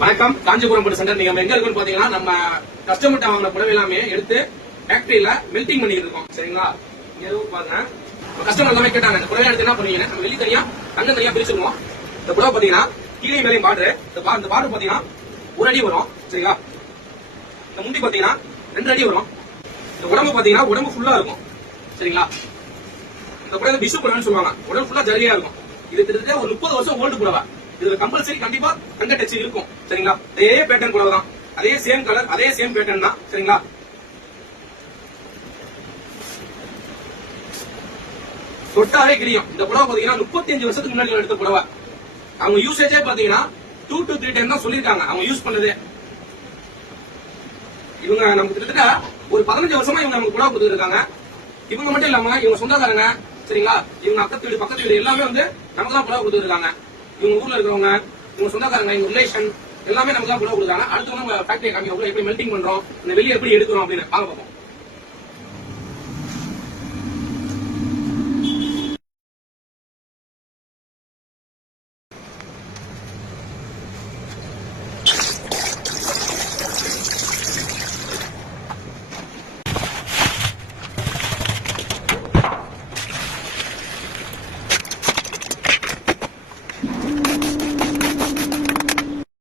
வணக்கம். காஞ்சிபுரம் பட்டு சென்டர். நீங்க எங்க இருக்குன்னு பாத்தீங்கன்னா நம்ம கஸ்டமர்ட்ட வாங்கின புடவை எல்லாமே எடுத்து ஃபேக்டரியில மெல்டிங் பண்ணிட்டு இருக்கோம். சரிங்களா? இங்க பாருங்க, கஸ்டமர் எல்லாமே கேட்டாங்க இந்த புடவை எடுத்து என்ன பண்ணுவீங்க? நம்ம வெளி தனியா தங்க தனியா பிரிச்சிருவோம். இந்த புடவை பாத்தீங்கன்னா கீழே மேலையும் பார்டர், இந்த பார்டர் பாத்தீங்கன்னா 1 அடி வரும். சரிங்களா? இந்த முண்டி பாத்தீங்கன்னா 2 அடி வரும். இந்த உடம்பு பாத்தீங்கன்னா உடம்பு ஃபுல்லா இருக்கும். சரிங்களா? இந்த புடவை பிசு புடவைன்னு சொல்லுவாங்க. உடம்பு ஃபுல்லா ஜரியா இருக்கும். இது கிட்டத்தட்ட ஒரு 30 வருஷம் ஓல்டு புடவை. இதுல கம்பல்சரி கண்டிப்பா தங்க டச் இருக்கும். சரிங்களா? அதே பேட்டர்ன் புடவை தான், அதே சேம் கலர், அதே சேம் பேட்டர்ன் தான். சரிங்களா? தொட்டாவே கிரியும். இந்த புடவை பாத்தீங்கன்னா 35 வருஷத்துக்கு முன்னாடி எடுத்த புடவை. அவங்க யூசேஜே பாத்தீங்கன்னா 2 to 3 டைம் தான் சொல்லிருக்காங்க அவங்க யூஸ் பண்ணதே. இவங்க நமக்கு கிட்டத்தட்ட ஒரு 15 வருஷமா இவங்க நமக்கு புடவை கொடுத்துருக்காங்க. இவங்க மட்டும் இல்லாம இவங்க சொந்தக்காரங்க, சரிங்களா, இவங்க பக்கத்து வீடு எல்லாமே வந்து நமக்கு தான் புடவை கொடுத்துருக்காங்க. இவங்க ஊர்ல இருக்கிறவங்க, இவங்க சொந்தக்காரங்க, இவங்க ரிலேஷன் எல்லாமே நமக்கு தான் புடவை கொடுத்தாங்க. அடுத்து நம்ம ஃபேக்டரி காமிக்க எப்படி மெல்டிங் பண்றோம், இந்த வெளியே எப்படி எடுக்கிறோம் அப்படின்னு பார்க்க பார்ப்போம்.